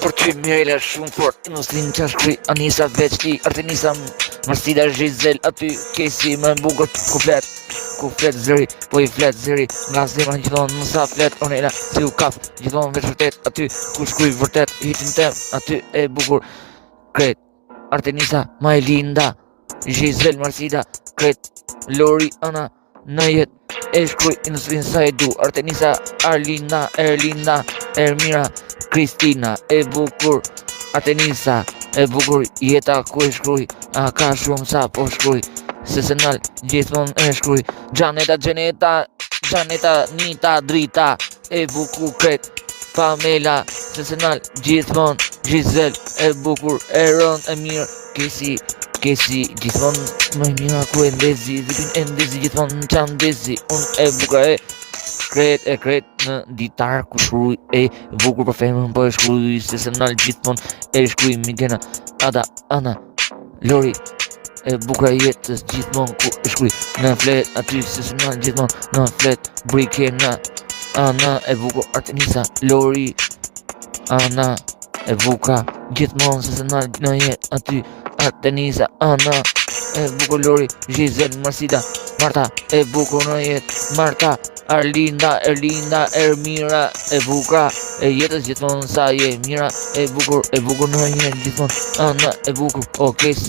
Për ty Mirela shumë fort, Noslin Qashkri, Anisa Veçli, Artemisa Marsida Zhizel, aty Kesi më bukur ku flet zëri, po i flet zëri nga zemra gjithmonë më sa flet Onela si u kaf, gjithmonë veç vërtet, aty ku shkruaj vërtet hitin tem, aty e bukur Kret, Artemisa Majlinda, Zhizel Marsida, Kret, Lori Ana në jetë e shkruaj Noslin sa e du, Artemisa Arlinda, Erlinda, Ermira, Kristina e bukur, Artemisa e bukur jeta ku e shkruaj, a ka shumë sa po shkruaj, Sesenal gjithmonë e shkruaj, Gjaneta, Nita, Drita e bukur Kret, Pamela, Sesenal gjithmonë, Gjizel e bukur, Eron e mirë, Kesi gjithmonë më mira ku e ndezi, e ndezi gjithmonë në qanë ndezi, unë e bukur e Kret në ditar ku shkruaj e bukur për femën, po e shkruaj Sesenal gjithmonë e shkruaj Migena, Ada, Ana, Lori e bukur e jetës gjithmonë ku e shkruaj në flet aty Sesenal gjithmonë në flet Brikena, Ana e bukur, Artemisa, Lori, Ana e buka gjithmonë Sesenal në jetë aty Artemisa, Ana e bukur, Lori, Zhizel Marsida, Marta e bukur në jetë, Marta, Arlinda, Erlinda, Ermira e buka e jetës gjithmonë sa je mira e bukur në jetë gjithmonë, Ana e bukur, Kesi.